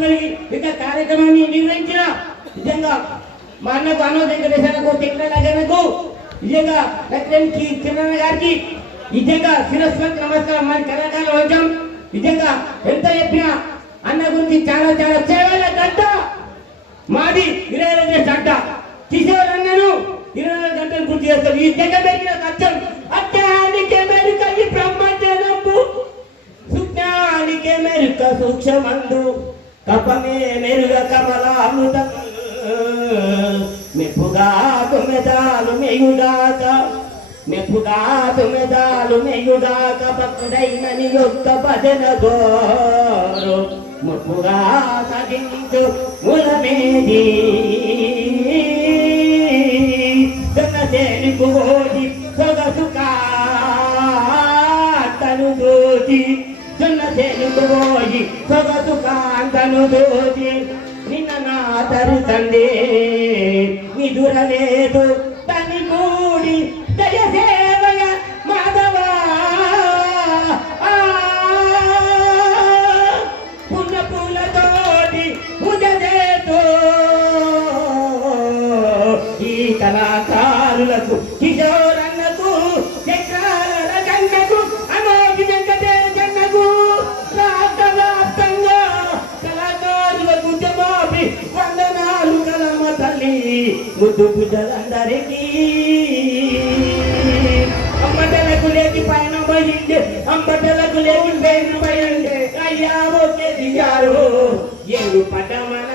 పాల్గొని ఇక కార్యక్రమాన్ని నిర్వహించిన నిజంగా మా అన్నకు అన్న వెంకటేశ్వరకు తిక్కలకు నిజంగా చిన్న గారికి నిజంగా శిరస్సులకు నమస్కారం. మన కళాకారులు వచ్చాం. నిజంగా ఎంత చెప్పినా అన్న గురించి చాలా చాలా సేవల గంట మాది 22 గంట కిషోర్ అన్నను 22 గంటలు గుర్తు చేస్తాం. ఈ జగ పెరిగిన కష్టం అత్యానికే మెరుక ఈ బ్రహ్మజనము సుజ్ఞానికే మెరుక సూక్ష్మందు కపమే మెరుగ కమలామృతం మెప్పుగా తుమెదాలు మెయుగాక మెప్పుగా తుమెదాలు మెయుగాక భక్తుడైనని యొక్క భజన గోరు ముప్పుగా సగించు ములమేది జనసేనుకు ఓడి సొగసుకా తను దోచి జనసేనుకు ఓడి సొగసుకా తను దోచి నిన్న నా తరు తండే నిదురలేదు తని కూడి దయసేవయ మాధవా పున్న పూలతోటి పూజతో ఈ కళాకారులకు కిషోరన్నకు చక్రాల గంగకు అమోఘి వెంకటేశన్నకు రాష్ట్ర వ్యాప్తంగా కళాకారులకు జమాపి వందనాలు కలమ తల్లి ముద్దు పూజలందరికీ అంబటలకు లేచి పైన పోయింది అంబటలకు లేచి పైన పోయింది అయ్యా ఒకే దిగారు ఏడు పడ్డ మన